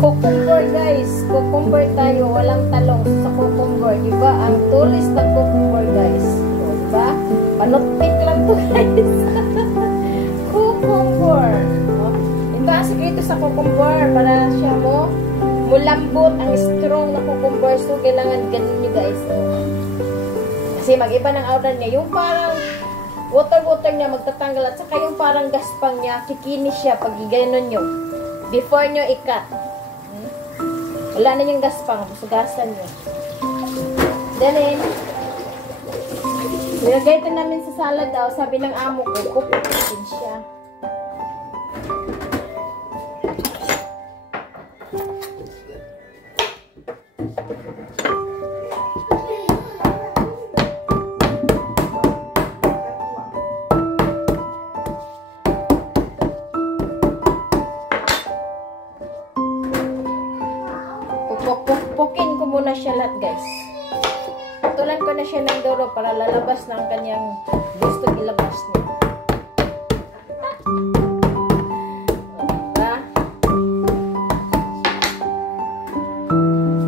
Cucumber guys, cucumber tayo, walang talong sa cucumber, diba? Ang tulis ng cucumber guys, diba? Panutpik lang to guys. Cucumber. Ito ang sekreto sa cucumber, para siya mulambot ang strong na cucumber, so kailangan ganun nyo guys. Kasi mag-iba ng outer niya, yung parang water niya magtatanggal, at saka yung parang gaspang niya, kikinis siya pag gano'n nyo. Before nyo i-cut. Wala na yung gaspang, sugasan nyo. Then, nilagay ito namin sa salad daw, sabi ng amo ko, kukutin siya. Pukin ko muna siya lahat guys. Tutulan ko na siya ng duro para lalabas na ang kanyang gusto ilabas niya. Diba?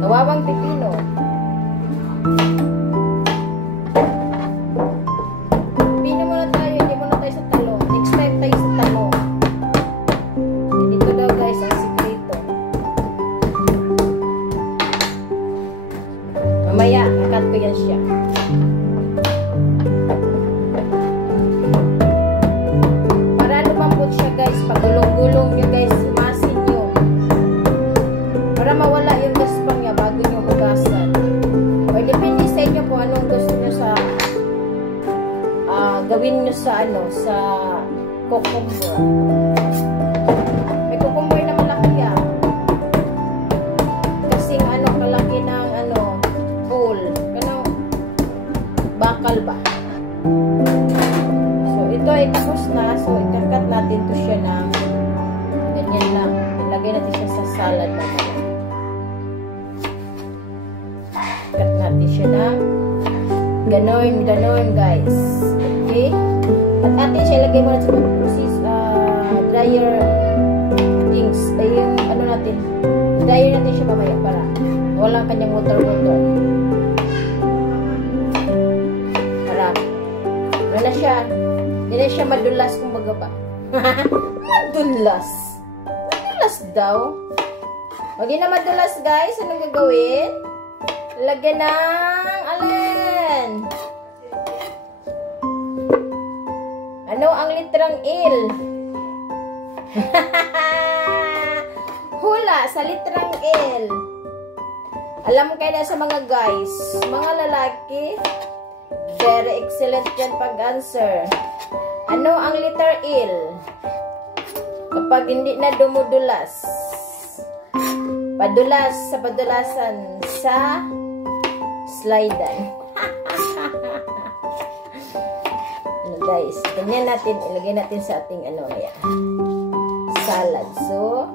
Nawawang pipino. Pipino muna tayo, hindi muna tayo sa talong. Next time tayo sa talong. Dito daw guys ang sikreto. Mamaya, nakat ko yan siya. Para lumambot siya guys, pagulong-gulong nyo guys, masin nyo. Para mawala yung gaspang niya bago nyo hugasan. O depende sa inyo kung anong gusto nyo sa gawin nyo sa sa cucumber. May cucumber na malaki yan. Kasing kalaki ng bakal ba? So, ito ay tapos na. So, ikakat natin to siya ng ganyan lang. Ilagay natin siya sa salad na. Ikakat natin siya ng ganon guys. Okay? At atin siya ilagay muna sa dryer things. Ay, yung natin. Dryer natin siya mamaya para walang kanyang water. Ano na siya? Hindi na siya madulas kumbaga ba? Madulas? Madulas daw? Huwag na madulas guys. Anong gagawin? Lagyan ng alin? Ano ang literang L? wala sa litrang L. Alam kayo na sa mga guys, mga lalaki, very excellent yan pag-answer. Ano ang letter L? Kapag hindi na dumudulas. Padulas sa padulasan sa slidan. Ano guys, ganyan natin, ilagay natin sa ating ano yan, salad. So,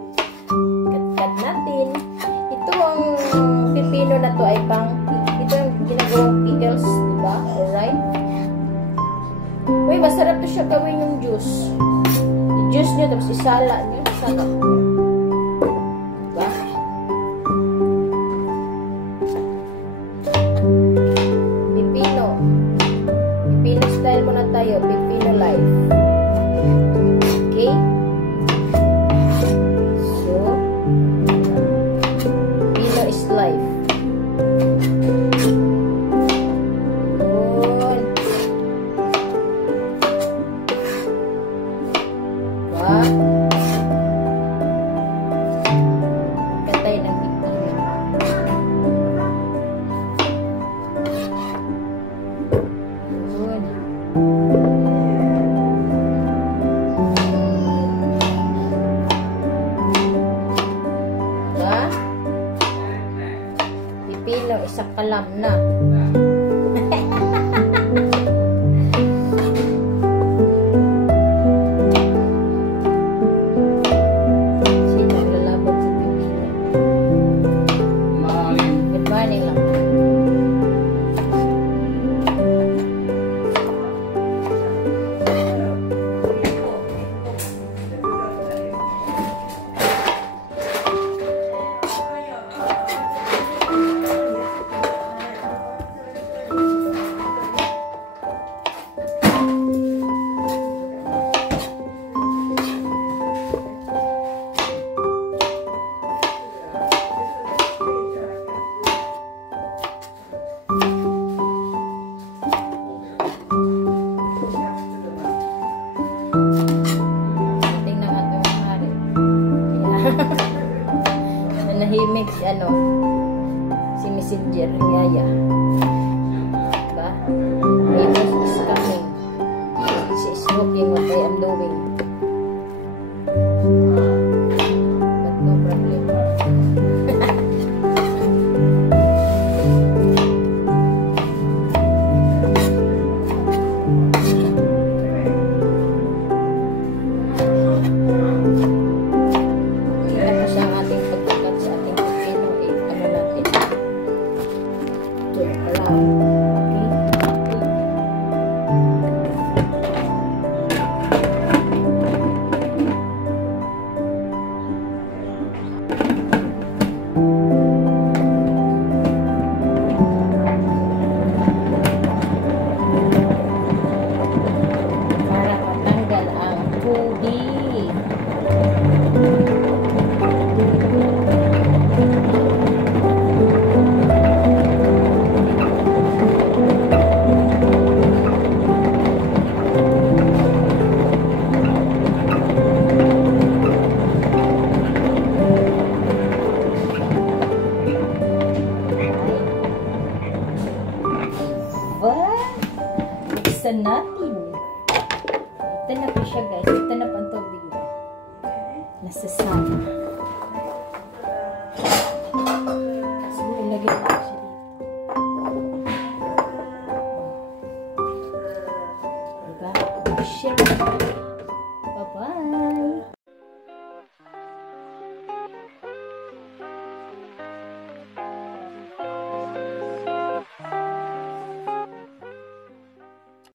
cut natin. Ito ang pipino na to ay ito ang ginagawang pickles, diba? Alright? Uy, masarap to siya gawin yung juice. I-juice nyo, tapos isala nyo. Sarap. Diba? Pipino. Pipino style muna tayo. Pipino life. Okay? So, Pipino is life. Katay ng pipino. Yun. Diba? Pipino, isang kalam na. Nanahimik si Messenger Yaya. Diba? Venus is coming. She is looking what I am doing. But no problem. Buksan natin. Ito na po siya guys. Ito na po ang tubig niya. Nasasama. So, ilagay ko siya dito. Diba? Share. Bye-bye.